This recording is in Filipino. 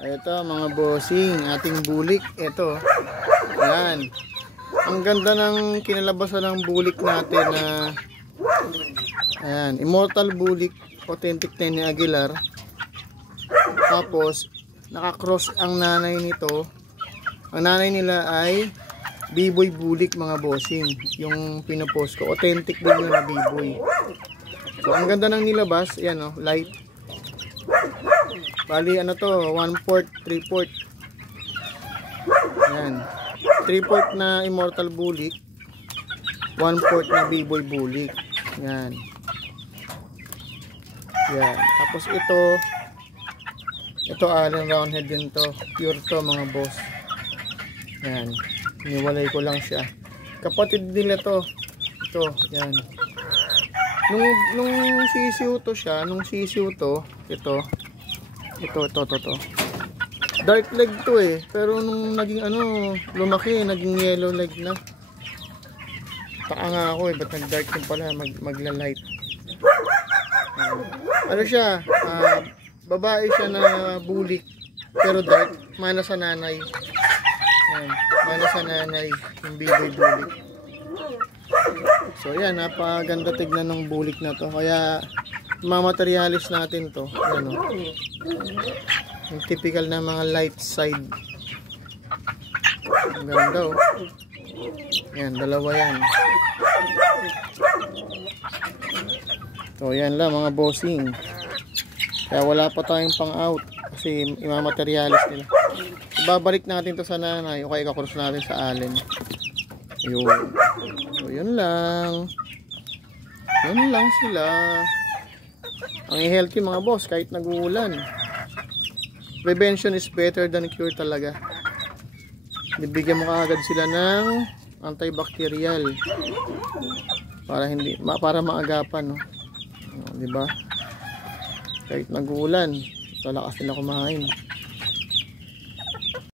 Ito mga bossing, ating bulik. Ito. Ayan. Ang ganda ng kinalabasan ng bulik natin na ayan, Immortal Bulik, authentic na ni Aguilar. Tapos nakakross ang nanay nito. Ang nanay nila ay B-boy bulik mga bossing. Yung pinopost ko, authentic din yun na B-boy. So ang ganda ng nilabas, ayan oh, light. Bali ano to, 1/4, 3/4. Ayan. 3/4 na Immortal Bulik, 1/4 na B-boy bulik. Ayan. Ayan. Tapos ito Allen Roundhead din to. Pure to mga boss. Ayan. Niwalay ko lang siya. Kapatid nila to. Ito. Ayan. Nung sisiw to siya, ito. Dark leg to eh. Pero nung naging lumaki, naging yellow leg na. Taka nga ako eh, ba't nag-dark din pala, magla-light. Ano siya, babae siya na bulik, pero dark, mana sa nanay. Ayan, mana sa nanay, yung B-boy bulik. So yan, napaganda tignan ng bulik na to, kaya mamaterialis natin to. Ayan, yung typical na mga light side. Ang ganda oh. Ayan, dalawa yan. So yan lang mga bossing. Kaya wala pa tayong pang out kasi imamaterialis nila. Babalik natin to sa nanay o kaya ikakrus natin sa Allen. Yun. So yun lang. Yun lang sila. Ang healthy mga boss kahit nag-uulan. Prevention is better than cure talaga. Bibigyan mo kaagad sila ng antibacterial para maagapan, no? Di ba? Kahit nag-uulan, talakas nila kumain.